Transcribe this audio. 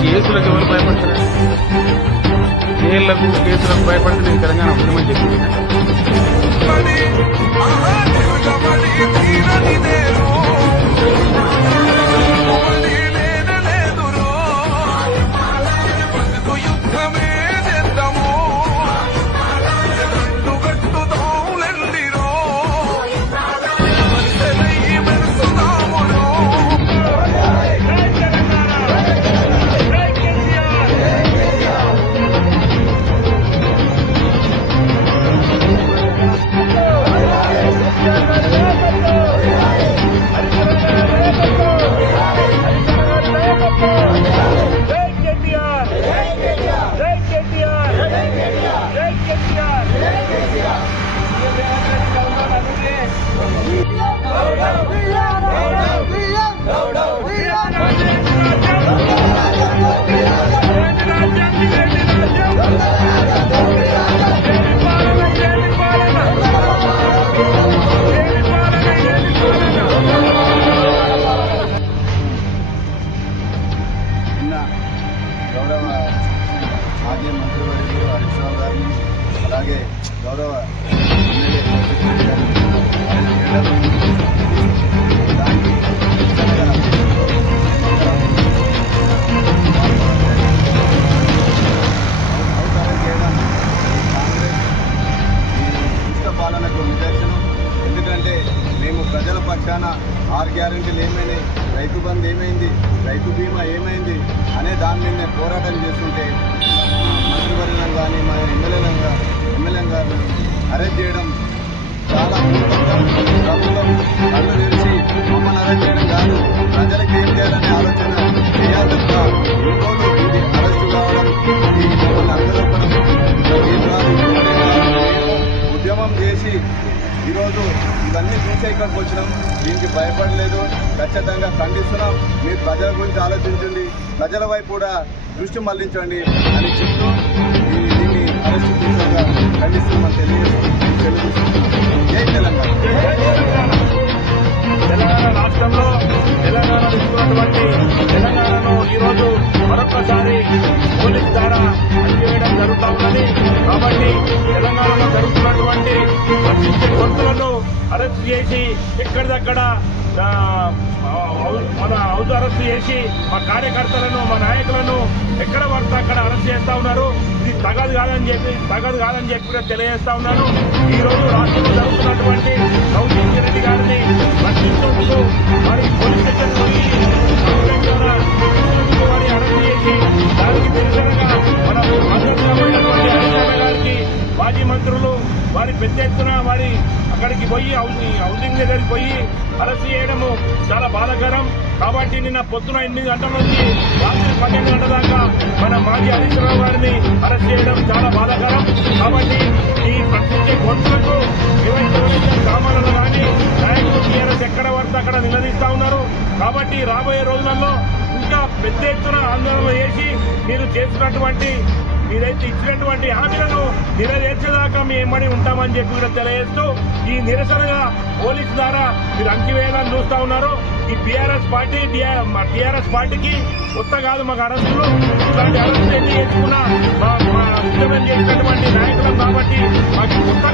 కేసులకు ఎవరు భయపడతారు? జైళ్ళకు కేసులకు భయపడితే తెలంగాణ ఉద్యమం చెప్పింది గౌరవ మాజీ మంత్రివర్యులు హరీష్ రావు గారిని అలాగే గౌరవ ఎమ్మెల్యే పాలనకు నిదర్శనం. ఎందుకంటే మేము ప్రజల పక్షాన ఆరు గ్యారెంటీలు ఏమైనా రైతు బంధు ఏమైంది? రైతు బీమా ఏమైంది? అనే దాని మీద పోరాటం చేస్తుంటే మంత్రివర్యులను కానీ మా ఎమ్మెల్యేలను ఎమ్మెల్యే గారు అరెస్ట్ చేయడం చాలా ప్రభుత్వం కళ్ళు తెరిచి మమ్మల్ని అరెస్ట్ చేయడం కాదు ప్రజలకు ఏం చేయాలనే ఆలోచన చేయాలి తప్ప ఇంకోళ్ళు ఇది అరెస్ట్ కావడం ఇది మమ్మల్ని అందరొప్పడం ఉద్యమం చేసి ఈరోజు ఇవన్నీ చూసే ఇక్కడికి వచ్చినాం. దీనికి భయపడలేదు. ఖచ్చితంగా ఖండిస్తున్నాం. మీరు ప్రజల గురించి ఆలోచించండి. ప్రజల వైపు కూడా దృష్టి మళ్ళించండి అని చెప్తూ దీన్ని అరెస్ట్ తీవ్రంగా ఖండిస్తున్నామని తెలియజేస్తున్నాం. తెలంగాణ. తెలంగాణ రాష్ట్రంలో తెలంగాణ ఇస్తున్నటువంటి తెలంగాణను ఈరోజు మరొకసారి పోలీస్ ద్వారా అణచివేయడం జరుగుతూ ఉన్నది. కాబట్టి తెలంగాణలో జరుగుతున్నటువంటి ప్రశ్నించే గొంతులు అరెస్ట్ చేసి ఎక్కడిదక్కడ మన హౌస్ అరెస్ట్ చేసి మా కార్యకర్తలను మా నాయకులను ఎక్కడ పడితే అక్కడ అరెస్ట్ చేస్తా ఉన్నారు. ఇది తగదు కాదని చెప్పి తగదు కాదని చెప్పి కూడా తెలియజేస్తా ఉన్నాను ఈరోజు రాష్ట్రంలో జరుగుతున్నటువంటి సౌజన్య రెడ్డి గారిని రక్షించేందుకు మరి పోలీస్ వారి పెద్ద ఎత్తున వారి అక్కడికి పోయి హౌసింగ్ హౌసింగ్ దగ్గరికి పోయి అరెస్ట్ చేయడము చాలా బాధాకరం. కాబట్టి నిన్న పొద్దున ఎనిమిది గంటల నుంచి రాత్రి పన్నెండు గంటల దాకా మన మాజీ హరీశ్వరరావు గారిని అరెస్ట్ చేయడం చాలా బాధాకరం. కాబట్టి ఈ ప్రశ్నించే గొంతులకు ఏవైతే గ్రామాలలో కానీ నాయకులు టీఆర్ఎస్ ఎక్కడ పడితే అక్కడ నిలదీస్తా ఉన్నారు. కాబట్టి రాబోయే రోజులలో ఇంకా పెద్ద ఎత్తున ఆందోళన చేసి మీరు చేసినటువంటి మీరైతే ఇచ్చినటువంటి హామీలను నెరవేర్చేదాకా మేము ఏమని ఉంటామని చెప్పి కూడా తెలియజేస్తూ ఈ నిరసనగా పోలీసు ద్వారా మీరు అంకివేయాలని చూస్తా ఉన్నారు. ఈ బీఆర్ఎస్ పార్టీ టీఆర్ఎస్ పార్టీకి కొత్త కాదు మాకు అరెస్టులు. ఇలాంటి అరెస్టులు ఎన్ని చేసుకున్నా మా ఉద్యమం చేసినటువంటి నాయకులం కాబట్టి మాకు కొత్త